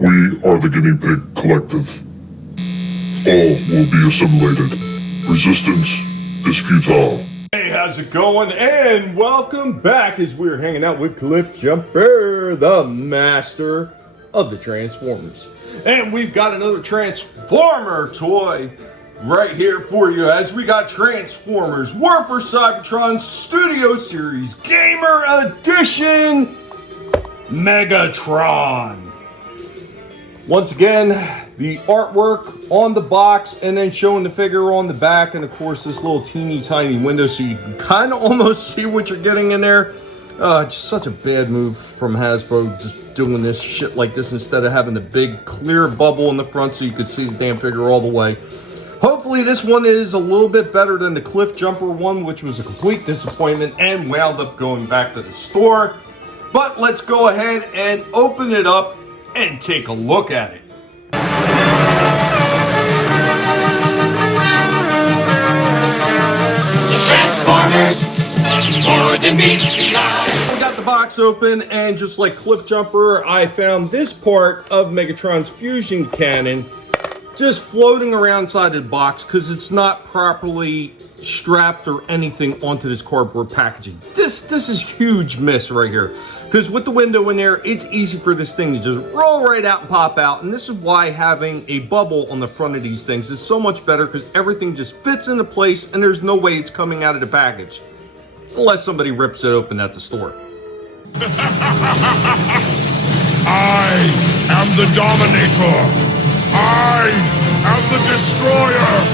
We are the Guinea Pig Collective. All will be assimilated. Resistance is futile. Hey, how's it going? And welcome back as we're hanging out with Cliff Jumper, the master of the Transformers. And we've got another Transformer toy right here for you as we got Transformers War for Cybertron Studio Series Gamer Edition Megatron. Once again, the artwork on the box and then showing the figure on the back, and of course this little teeny tiny window so you can kind of almost see what you're getting in there. Just such a bad move from Hasbro, just doing this shit like this instead of having the big clear bubble in the front so you could see the damn figure all the way. Hopefully this one is a little bit better than the Cliff Jumper one, which was a complete disappointment and wound up going back to the store. But let's go ahead and open it up and take a look at it. The Transformers, more than meets the eye. We got the box open, and just like Cliff Jumper, I found this part of Megatron's fusion cannon just floating around inside of the box because it's not properly strapped or anything onto this cardboard packaging. This is huge miss right here. Because with the window in there, it's easy for this thing to just roll right out and pop out. And this is why having a bubble on the front of these things is so much better, because everything just fits into place and there's no way it's coming out of the package. Unless somebody rips it open at the store. I am the Dominator. I am the Destroyer.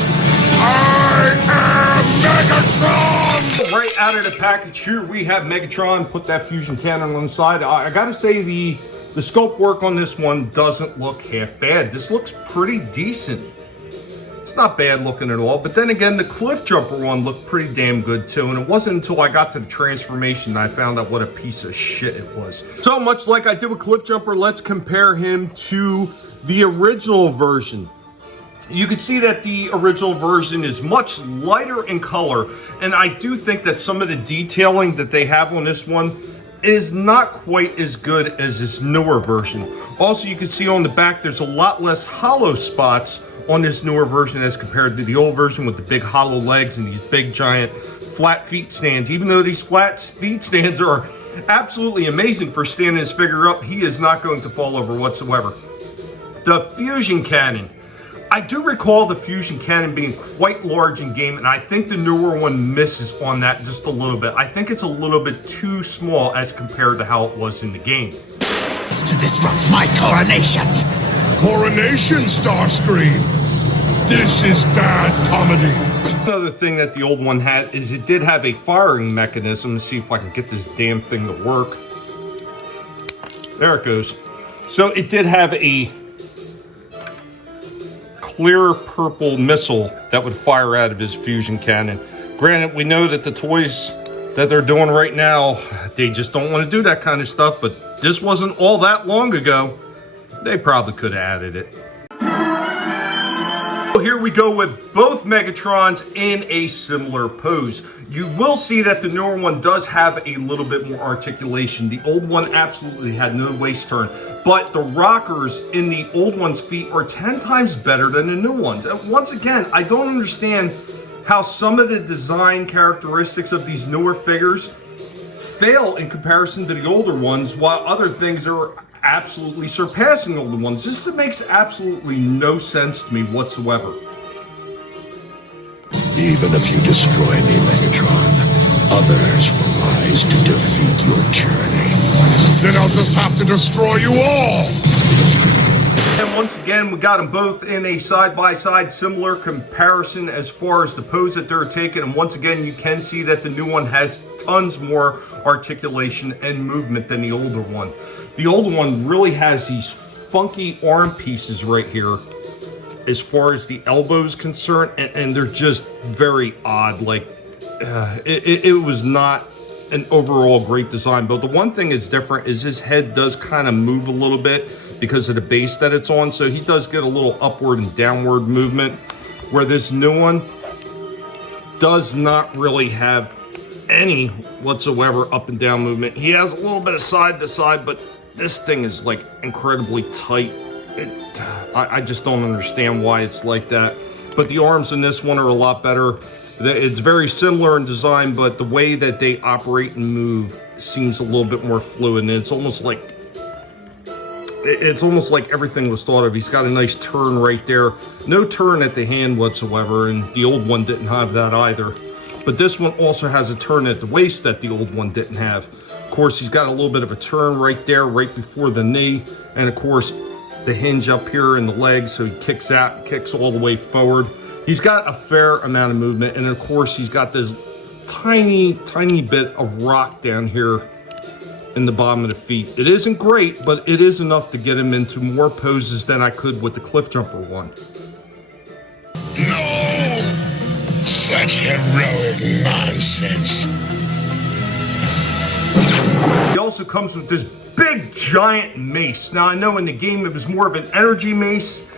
I am Megatron! Right out of the package here, we have Megatron. Put that fusion cannon on the side. I gotta say, the scope work on this one doesn't look half bad. This looks pretty decent. It's not bad looking at all. But then again, the Cliff Jumper one looked pretty damn good too. And it wasn't until I got to the transformation that I found out what a piece of shit it was. So much like I did with Cliff Jumper, let's compare him to the original version. You can see that the original version is much lighter in color, and I do think that some of the detailing that they have on this one is not quite as good as this newer version. Also, you can see on the back there's a lot less hollow spots on this newer version as compared to the old version with the big hollow legs and these big giant flat feet stands. Even though these flat feet stands are absolutely amazing for standing this figure up, he is not going to fall over whatsoever. The fusion cannon. I do recall the fusion cannon being quite large in game, and I think the newer one misses on that just a little bit. I think it's a little bit too small as compared to how it was in the game. It's to disrupt my coronation. Coronation, Starscream! This is bad comedy. Another thing that the old one had is it did have a firing mechanism. Let's see if I can get this damn thing to work. There it goes. So it did have a clear purple missile that would fire out of his fusion cannon. Granted, we know that the toys that they're doing right now, they just don't want to do that kind of stuff, but this wasn't all that long ago. They probably could have added it. Here we go with both Megatrons in a similar pose. You will see that the newer one does have a little bit more articulation. The old one absolutely had no waist turn, but the rockers in the old one's feet are 10 times better than the new ones. And once again, I don't understand how some of the design characteristics of these newer figures fail in comparison to the older ones, while other things are absolutely surpassing older ones. This makes absolutely no sense to me whatsoever. Even if you destroy me, Megatron, others will rise to defeat your tyranny. Then I'll just have to destroy you all! And once again, we got them both in a side-by-side similar comparison as far as the pose that they're taking. And once again, you can see that the new one has tons more articulation and movement than the older one. The older one really has these funky arm pieces right here as far as the elbow is concerned, and they're just very odd. Like, it was not an overall great design, but the one thing that's different is his head does kind of move a little bit because of the base that it's on, so he does get a little upward and downward movement, where this new one does not really have any whatsoever up and down movement. He has a little bit of side to side, but this thing is like incredibly tight I just don't understand why it's like that. But the arms in this one are a lot better. It's very similar in design, but the way that they operate and move seems a little bit more fluid, and it's almost like everything was thought of. He's got a nice turn right there. No turn at the hand whatsoever, and the old one didn't have that either. But this one also has a turn at the waist that the old one didn't have. Of course, he's got a little bit of a turn right there, right before the knee. And of course, the hinge up here in the leg, so he kicks out, kicks all the way forward. He's got a fair amount of movement. And of course, he's got this tiny, tiny bit of rock down here in the bottom of the feet. It isn't great, but it is enough to get him into more poses than I could with the cliff jumper one. No! Such heroic nonsense. He also comes with this big giant mace. Now I know in the game it was more of an energy mace.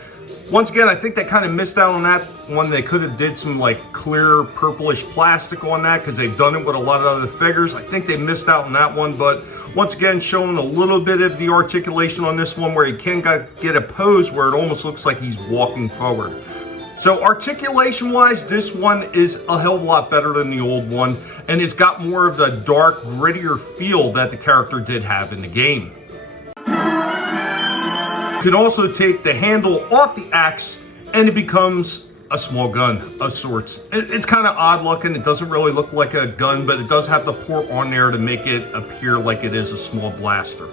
Once again, I think they kind of missed out on that one. They could have did some like clear purplish plastic on that because they've done it with a lot of other figures. I think they missed out on that one, but once again, showing a little bit of the articulation on this one where he can get a pose where it almost looks like he's walking forward. So articulation-wise, this one is a hell of a lot better than the old one, and it's got more of the dark, grittier feel that the character did have in the game. You can also take the handle off the axe, and it becomes a small gun of sorts. It's kind of odd looking. It doesn't really look like a gun, but it does have the port on there to make it appear like it is a small blaster.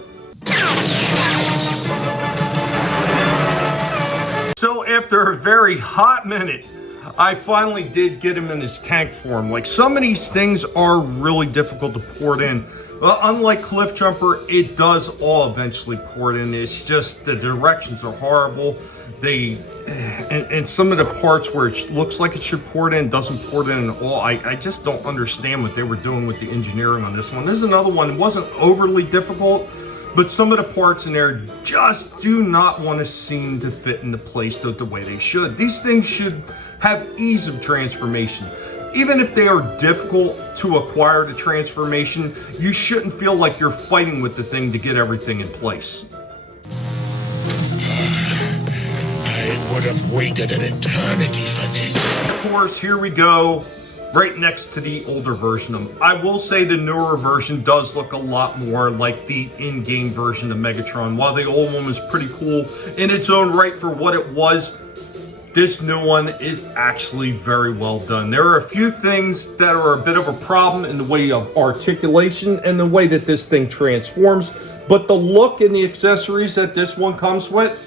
So after a very hot minute, I finally did get him in his tank form. Like, some of these things are really difficult to port in. Well, unlike Cliff Jumper, it does all eventually port in. It's just the directions are horrible. And some of the parts where it looks like it should port in doesn't port in at all. I just don't understand what they were doing with the engineering on this one. This is another one. It wasn't overly difficult, but some of the parts in there just do not want to seem to fit into place the way they should. These things should have ease of transformation. Even if they are difficult to acquire the transformation, you shouldn't feel like you're fighting with the thing to get everything in place. I would have waited an eternity for this. Of course, here we go, right next to the older version of them. I will say the newer version does look a lot more like the in-game version of Megatron. While the old one was pretty cool in its own right for what it was, this new one is actually very well done. There are a few things that are a bit of a problem in the way of articulation and the way that this thing transforms, but the look and the accessories that this one comes with,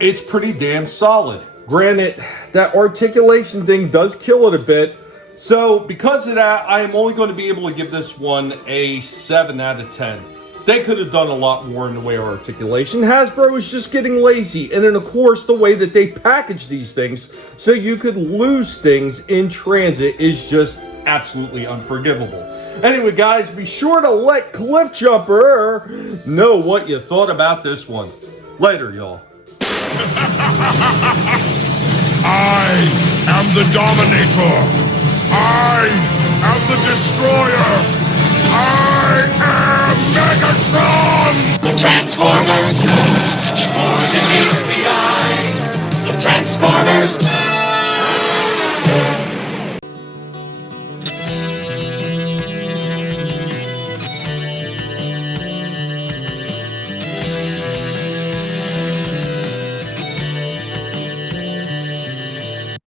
it's pretty damn solid. Granted, that articulation thing does kill it a bit, so because of that, I am only going to be able to give this one a 7 out of 10. They could have done a lot more in the way of articulation. Hasbro is just getting lazy. And then, of course, the way that they package these things so you could lose things in transit is just absolutely unforgivable. Anyway, guys, be sure to let Cliff Jumper know what you thought about this one. Later, y'all. I am the Dominator. I am the Destroyer. I am Megatron! Transformers!